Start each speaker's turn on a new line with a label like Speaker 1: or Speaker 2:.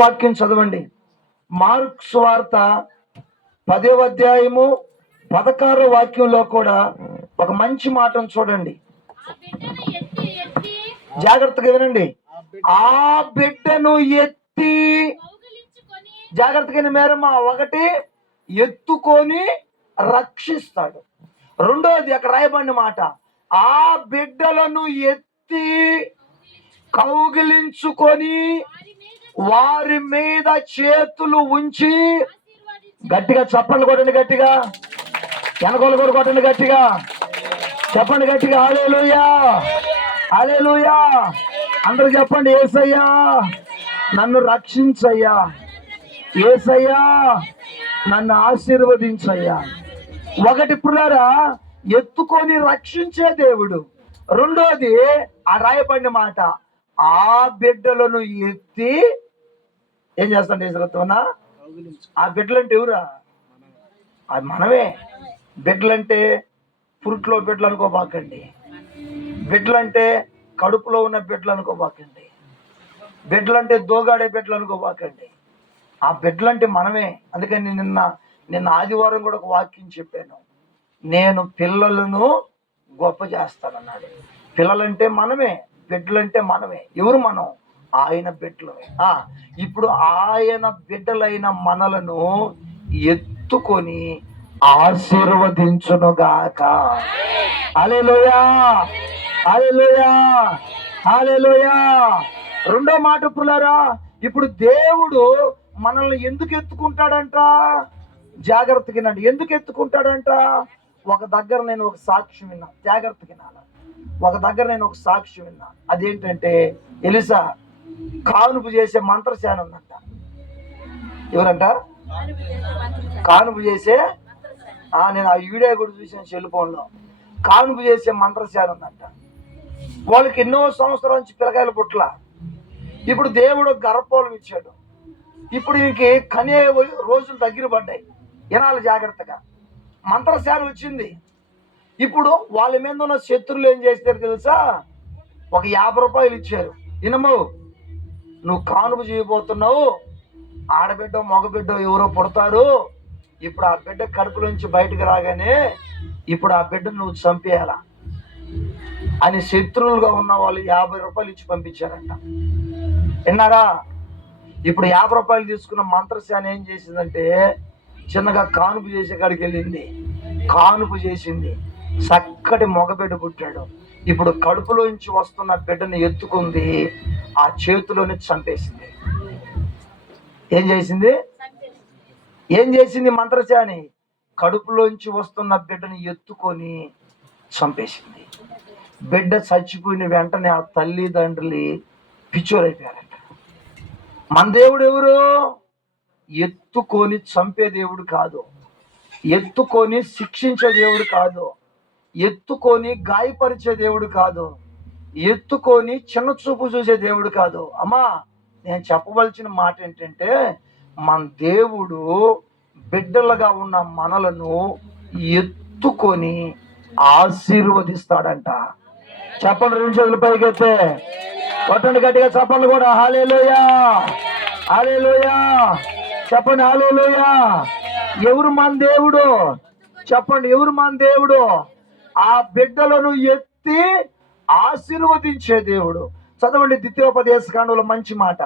Speaker 1: వాక్యం చదవండి. మార్క్స్ వార్త పదవ అధ్యాయము పదకారో వాక్యంలో కూడా ఒక మంచి మాటను చూడండి. జాగ్రత్తగా వినండి. ఆ బిడ్డను ఎత్తి
Speaker 2: కౌగిలించుకొని
Speaker 1: జాగ్రత్తగా మా ఒకటి ఎత్తుకొని రక్షిస్తాడు. రెండోది అక్కడ రాయబడిన మాట. ఆ బిడ్డలను ఎత్తి కౌగిలించుకొని
Speaker 2: వారి మీద
Speaker 1: చేతులు ఉంచి గట్టిగా చప్పట్లు కొట్టండి గట్టిగా. వెనకోలు కూడా కొట్టండి గట్టిగా. చెప్పండి గట్టిగా. అలేలుయా అలేలుయా అందరూ చెప్పండి ఏసయ్యా నన్ను రక్షించయ్యా. ఏసయ్యా నన్ను ఆశీర్వదించయ్యా. ఒకటి పుల్లారా ఎత్తుకొని రక్షించే దేవుడు. రెండోది ఆ రాయబడిన మాట ఆ బిడ్డలను ఎత్తి ఏం చేస్తాడు ఈశ్వరత్వనా ఆ బిడ్డలంటే ఎవరా? అది మనమే. బిడ్డలంటే ఫ్రూట్లో బిడ్డలు అనుకోబాకండి. బిడ్డలంటే కడుపులో ఉన్న బిడ్డలు అనుకోబాకండి. బిడ్డలంటే దోగాడే బిడ్డలు అనుకోబాకండి. ఆ బిడ్డలంటే మనమే. అందుకని నిన్న నిన్న ఆదివారం కూడా ఒక వాక్యం చెప్పాను. నేను పిల్లలను గొప్ప చేస్తానన్నాడు. పిల్లలంటే మనమే బిడ్డలంటే మనమే. ఎవరు మనం? ఆయన బిడ్డలమే ఇప్పుడు ఆయన బిడ్డలైన మనలను ఎత్తుకొని ఆశీర్వదించునుగాక. అలెలుయా అలెలుయా అలెలుయా రెండో మాట పులారా ఇప్పుడు దేవుడు మనల్ని ఎందుకు ఎత్తుకుంటాడంట? జాగ్రత్తగా వినండి ఎందుకు ఎత్తుకుంటాడంట? ఒక దగ్గర నేను ఒక సాక్ష్యం విన్నా. జాగ్రత్తగా ఒక దగ్గర నేను ఒక సాక్ష్యం విన్నా. అదేంటంటే ఎలిసా కానుపు చేసే మంత్రశాన ఉందంట ఎవరంట? కానుపు చేసే నేను ఆ వీడియో కూడా చూసాను సెల్ ఫోన్లో. కానుపు చేసే మంత్రశాల ఉందంట వాళ్ళకి ఎన్నో సంవత్సరాల నుంచి పిల్లకాయలు పుట్ల. ఇప్పుడు దేవుడు గర్భపోలం ఇచ్చాడు. ఇప్పుడు ఇంక కనే రోజులు దగ్గర పడ్డాయి. వినాలి జాగ్రత్తగా. మంత్రశాల వచ్చింది. ఇప్పుడు వాళ్ళ మీద ఉన్న శత్రువులు ఏం చేస్తారు తెలుసా? ఒక యాభై రూపాయలు ఇచ్చారు. ఇనము నువ్వు కానుపు చేయబోతున్నావు. ఆడబిడ్డ మగబిడ్డ ఎవరో పుడతారు ఇప్పుడు ఆ బిడ్డ కడుపులోంచి బయటకు రాగానే ఇప్పుడు ఆ బిడ్డ నువ్వు చంపేయాలా. అని శత్రువులుగా ఉన్న వాళ్ళు యాభై రూపాయలు ఇచ్చి పంపించారంట. విన్నారా? ఇప్పుడు యాభై రూపాయలు తీసుకున్న మంత్రశాన ఏం చేసిందంటే చిన్నగా కానుపు చేసే కాడికి వెళ్ళింది. కానుపు చేసింది. చక్కటి మగబిడ్డ పుట్టాడు. ఇప్పుడు కడుపులోంచి వస్తున్న బిడ్డని ఎత్తుకుంది. ఆ చేతిలోనే చంపేసింది. ఏం చేసింది? ఏం చేసింది మంత్రశాని కడుపులోంచి వస్తున్న బిడ్డని ఎత్తుకొని చంపేసింది. బిడ్డ చచ్చిపోయిన వెంటనే ఆ తల్లిదండ్రులు పిచ్చోరైపోయారంట మన దేవుడు ఎవరు? ఎత్తుకొని చంపే దేవుడు కాదు. ఎత్తుకొని శిక్షించే దేవుడు కాదు. ఎత్తుకొని గాయపరిచే దేవుడు కాదు. ఎత్తుకొని చిన్న చూపు చూసే దేవుడు కాదు. అమ్మా నేను చెప్పవలసిన మాట ఏంటంటే మన దేవుడు బిడ్డలుగా ఉన్న మనలను ఎత్తుకొని ఆశీర్వదిస్తాడంట. చెప్పండి రెండు చేతుల పైకెత్తే. కొట్టండి గట్టిగా చెప్పండి కూడా. హాలేలోయా హాలేలోయా చెప్పండి హాలేలోయా ఎవరు మన దేవుడు? చెప్పండి ఎవరు మన దేవుడు? ఆ బిడ్డలను ఎత్తి ఆశీర్వదించే దేవుడు. చదవండి ద్వితీయోపదేశ కాండంలో మంచి మాట.